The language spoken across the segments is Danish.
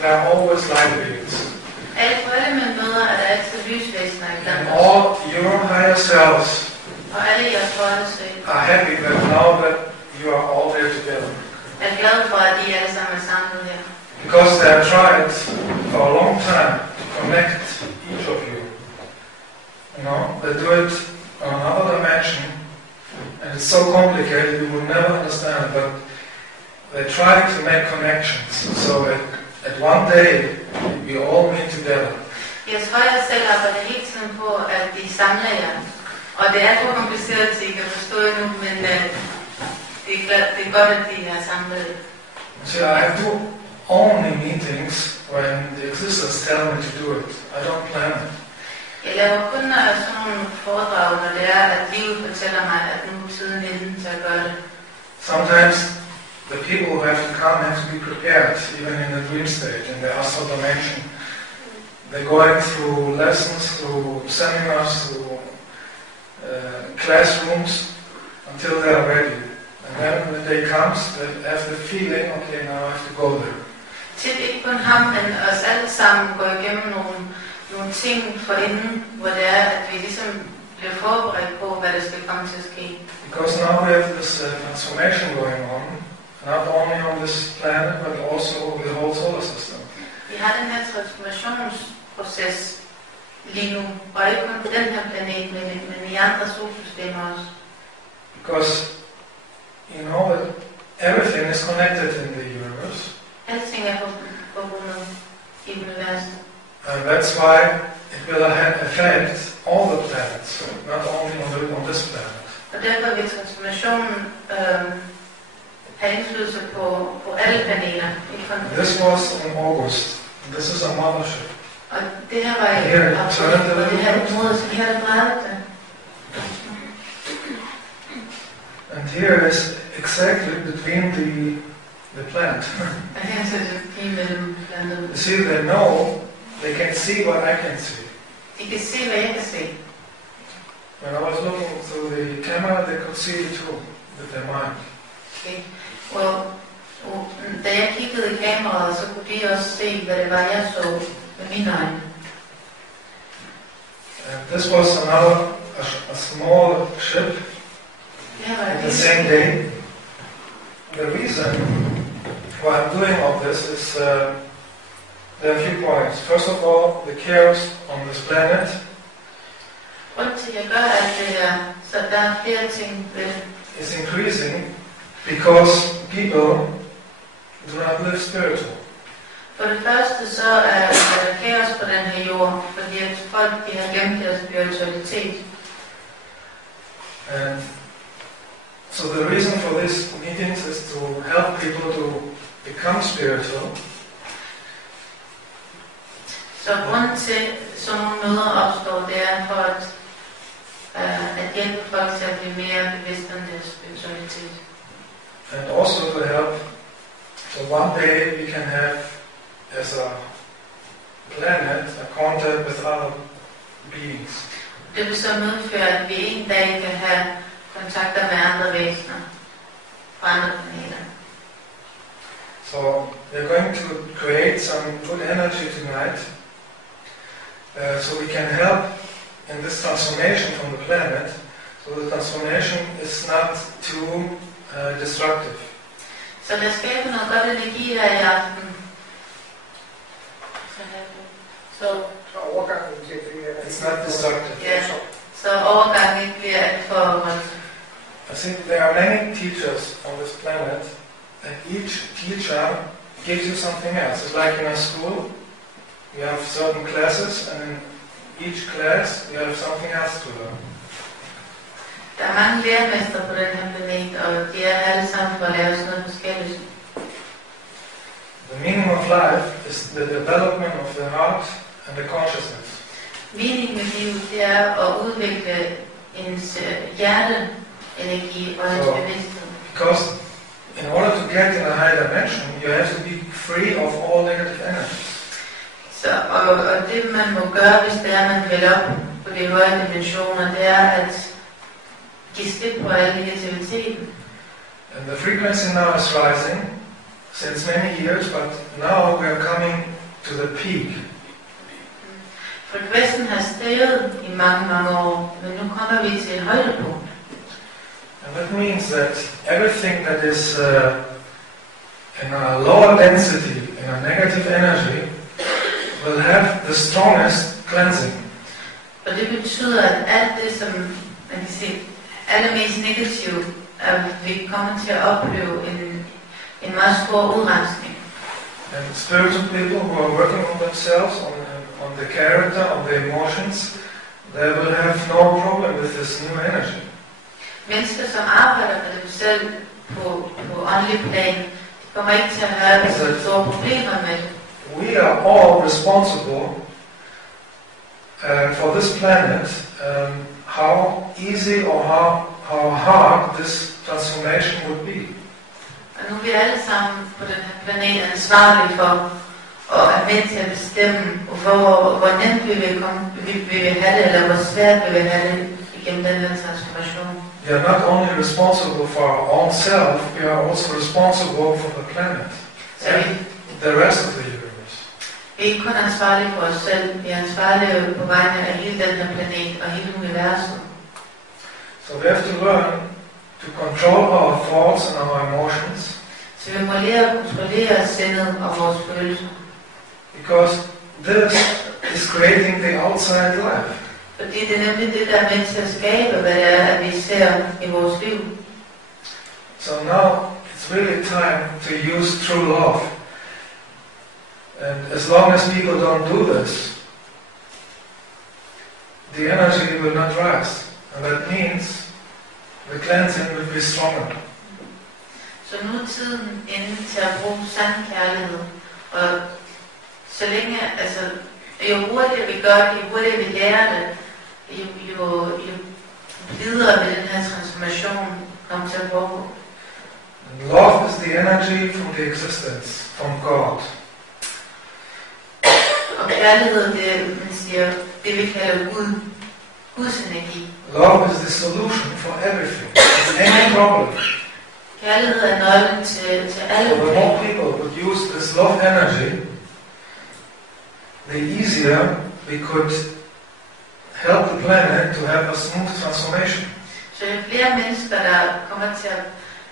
there are always light beings. På alle mine møder er der altid lysvæsener And iblandt all os. your higher selves Og alle jeres højere sjæle are happy that now that you are all there together. er glade for, at I alle sammen er samlet her. Because they have tried for a long time to connect each of you. You know, they do it on another dimension, and it's so complicated you will never understand it, but they try to make connections, so at one day we all meet together. Jeres højere selv arbejder hele tiden på, at de samler jer. Og det er for kompliceret, så I kan forstå nu, men det er godt, at de er samlet. See, I do only meetings when the existence tell me to do it. I don't plan it. Jeg laver kun sådan nogle foredrag, når det er, at livet fortæller mig, at nu er tiden inde til at gøre det. Sometimes the people who have to come have to be prepared, even in the dream stage, in the astral dimension. They're going through lessons, through seminars, through classrooms, until they are ready. And then when the day comes, they have the feeling, okay, now I have to go there. Tit ikke kun ham, men os alle sammen går igennem nogle ting forinden, hvor det er, at vi ligesom bliver forberedt på, hvad der skal komme til at ske. Because now we have this transformation going on, not only on this planet, but also the whole solar system. Vi har den her transformationsproces lige nu, og ikke kun på den her planet, men i andre solsystemer også. Because you know that everything is connected in the universe. Alting er forbundet i universet. And that's why it will affect all the planets, not only on this planet. Og derfor vil transformationen have indflydelse på alle planeter. This was in August. This is a mothership. Og det her var i august, og det her er modet, så her er det meget det. And here is exactly between the plant. Og her er det lige mellem plantet. You see, they know, they can see what I can see. De kan se, hvad jeg kan se. When I was looking through the camera, they could see it too, with their mind. Okay. Og da jeg kiggede i kameraet, så kunne de også se, hvad det var, jeg så med mine øjne. And this was a small ship in the same day. The reason why I'm doing all this is there are a few points. First of all, the chaos on this planet is increasing because people do not live spiritual. For det første så er der kaos på den her jord, fordi at folk de har glemt deres spiritualitet. And so the reason for these meetings is to help people to become spiritual. Så grunden til sådan nogle møder opstår, det er for at hjælpe folk til at blive mere bevidste om deres spiritualitet. And also to help, so one day we can have, as a planet, a contact with other beings. Det vil så medføre, at vi en dag kan have kontakter med andre væsener fra andre planeter. So we're going to create some good energy tonight, so we can help in this transformation from the planet. So the transformation is not too destructive. Så lad os skabe noget godt energi her i aften. Så overgangen til it's not destructive. ja, så overgangen ikke bliver alt for voldsom. I think there are many teachers on this planet, and each teacher gives you something else. It's like in a school, you have certain classes, and in each class you have something else to learn. Der er mange lærermestre på den her planet, og de er alle sammen for at lave sådan noget forskelligt. The meaning of life is the development of the heart and the consciousness. Meningen med livet, det er at udvikle ens hjerteenergi og ens bevidsthed. Because in order to get in a higher dimension, you have to be free of all negative energy. Så, og det man må gøre, hvis det er, man vil op på de høje dimensioner, det er at give slip på al negativiteten. And the frequency now is rising. since many years, but now we are coming to the peak. Frekvensen har steget i mange år, men nu kommer vi til et højdepunkt. And that means that everything that is in a lower density, in a negative energy, will have the strongest cleansing. Og det betyder, at alt det, som man kan sige, allermest negativt, at vi kommer til at opleve en meget stor udrensning. And spiritual people who are working on themselves, on the character, on the emotions, they will have no problem with this new energy. Mennesker, som arbejder med dem selv på åndelig plan, de kommer ikke til at have så store problemer med det. We are all responsible for this planet, how easy or how hard this transformation would be. Og nu er vi alle sammen på den her planet ansvarlige for at være med til at bestemme, hvor nemt vi vil have det, eller hvor svært vi vil have det igennem den her transformation. We are not only responsible for our own self, we are also responsible for the planet and the rest of the universe. Vi er ikke kun ansvarlige for os selv, vi er ansvarlige på vegne af hele den her planet og hele universet. So we have to learn to control our thoughts and our emotions. Så vi må lære at kontrollere sindet og vores følelser. Because this is creating the outside life. Fordi det er nemlig det, der er med til at skabe, hvad det er, at vi ser i vores liv. So now it's really time to use true love. And as long as people don't do this, the energy will not rise. And that means the cleansing will be stronger. Så nu er tiden inde til at bruge sand kærlighed. Og så længe, altså, jo hurtigere vi gør det, jo hurtigere vi lærer det, jo videre vil den her transformation komme til at foregå. Love is the energy from the existence, from God. Og kærlighed, det man siger, det vi kalder Guds energi. Love is the solution for everything, any problem. Kærlighed er nøglen til alle So the more problemer. people would use this love energy, the easier we could help the planet to have a smooth transformation. Så jo flere mennesker, der kommer til at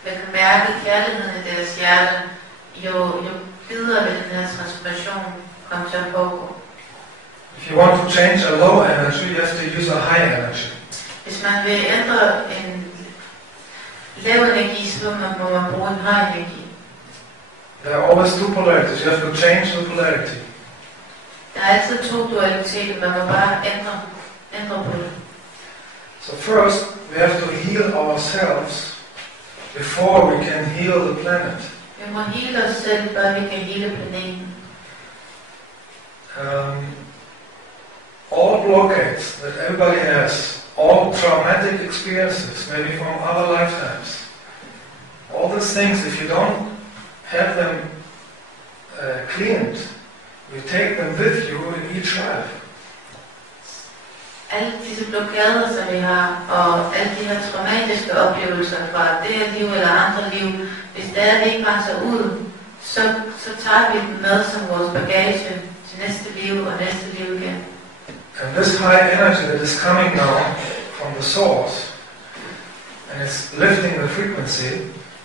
kan mærke kærligheden i deres hjerte, jo videre vil den her transformation komme til at foregå. If you want to change a low energy, you have to use a high energy. Hvis man vil ændre en lav energi, så må man bruge en høj energi. There are always two polarities. You have to change the polarity. Der er altid to dualiteter, man må bare ændre på det. So first, we have to heal ourselves before we can heal the planet. Vi må hele os selv, før vi kan hele planeten. All blockades that everybody has, all traumatic experiences, maybe from other lifetimes, all these things, if you don't have them cleaned, you take them with you in each life. Alle disse blokader, som vi har, og alle de her traumatiske oplevelser fra det her liv eller andre liv, hvis det er, det ikke renser ud, så tager vi dem med som vores bagage til næste liv og næste liv igen. And this high energy that is coming now from the source, and it's lifting the frequency,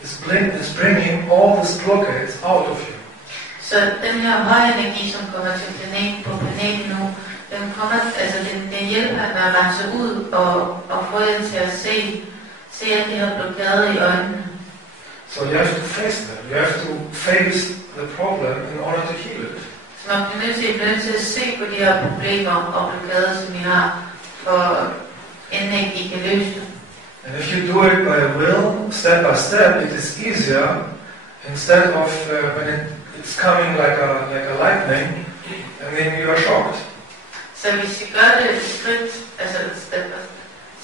is bringing all these blockades out of you. Så den her høje energi, som kommer til planeten nu, den kommer, altså den hjælper med at rense ud og få jer til at se at de her blokader i øjnene. So you have to face them. You have to face the problem in order to heal it. Så man bliver nødt til at se på de her problemer og blokader, som I har, for inden I kan løse det. And if you do it by will, step by step, it is easier instead of when it's coming like a lightning, and then you are shocked. Så hvis I gør det skridt, altså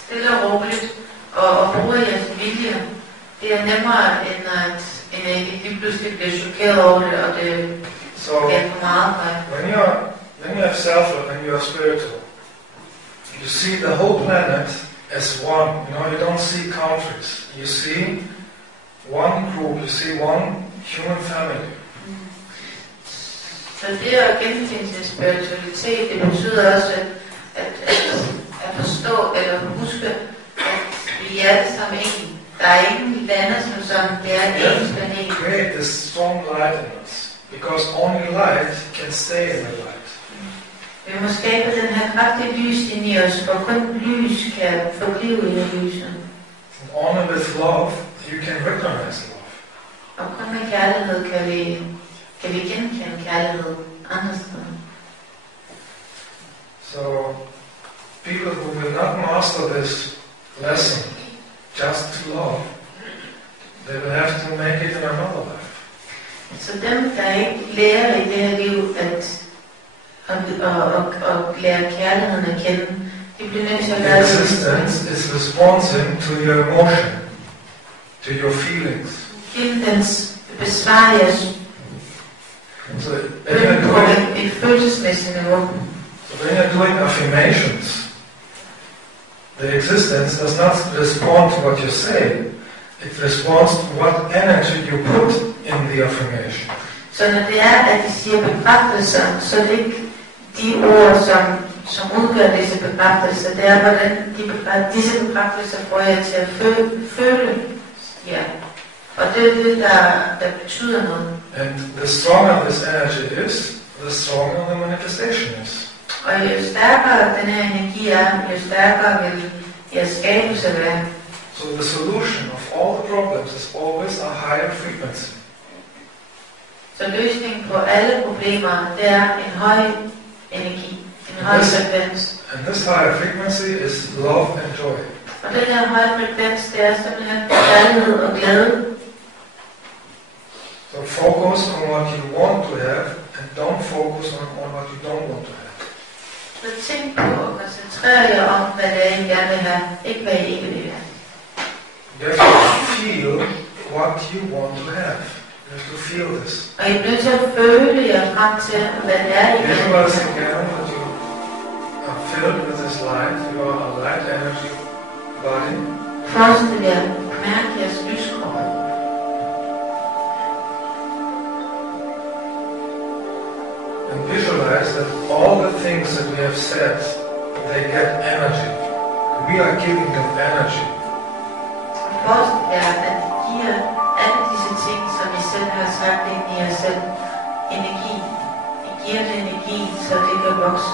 stille og roligt, og bruger jeres vilje, det er nemmere end at I lige pludselig bliver chokeret over det, og det er for meget for jer. When you have self-love and you are spiritual, you see the whole planet as one. You don't see countries. You see one group, you see one human family. Så det at genkende sin spiritualitet, det betyder også at forstå eller huske, at vi er det som en. Der er ingen lande som det er en planet. Create this strong light in us, because only light can stay in the light. Vi må skabe den her kraftige lys ind i os, for kun lys kan forblive i lyset. And only with love you can recognize love. Og kun med kærlighed kan vi genkende kærlighed andre steder. So, people who will not master this lesson just to love, they will have to make it in another life. Så dem, der ikke lærer i det her liv at lære kærligheden at kende, de bliver nødt til at gøre det. Existence is responding to your emotion, to your feelings. Dens besvarer jeres So på et følelsesmæssigt niveau. when you're doing affirmations, the existence does not respond to what you say. It responds to what energy you put in the affirmation. Så når det er, at de siger bekræftelser, så er det ikke de ord, som udgør disse bekræftelser. Det er, hvordan disse bekræftelser får jeg til at føle. Ja. Og det er det, der betyder noget. And the stronger this energy is, the stronger the manifestation is. Og jo stærkere den her energi er, jo stærkere vil jeres skabelse være. So the solution of all the problems is always a higher frequency. Så løsningen på alle problemer, det er en høj energi, en høj frekvens. And this higher frequency is love and joy. Og den her høje frekvens, det er simpelthen kærlighed og glæde. So focus on what you want to have and don't focus on what you don't want to have. Så tænk på og koncentrer jer om, hvad det er, I gerne vil have, ikke hvad I ikke vil have. You have to feel what you want to have. You have to feel this. Og I bliver nødt til at føle jer frem til, hvad det er, I gerne vil Visualize have. again that you are filled with this light. You are a light energy body. Forestil jer, mærk jeres lyskrop. And visualize that all the things that we have said, they get energy. We are giving them energy. Forestil jer, at I giver alle disse ting, som I selv har sagt ind i jer selv, energi. I giver det energi, så det kan vokse.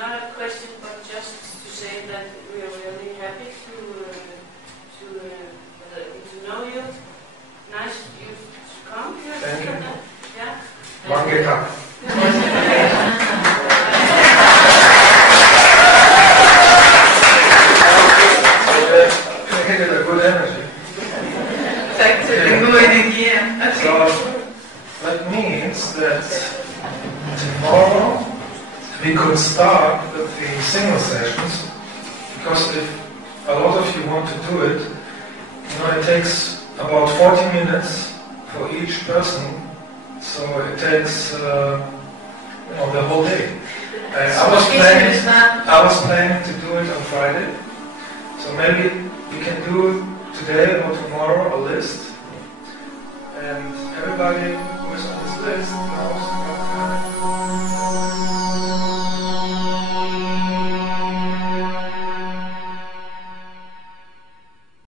Not a question, but just to say that we are really happy to know you. Nice you to come here. Thank you. Yeah. Mange tak. I get a good energy. Tak til den gode energi. So that means that tomorrow we could start with the single sessions, because if a lot of you want to do it, it takes about 40 minutes for each person, so it takes the whole day. I was planning to do it on Friday, so maybe we can do today or tomorrow a list, and everybody who is on this list knows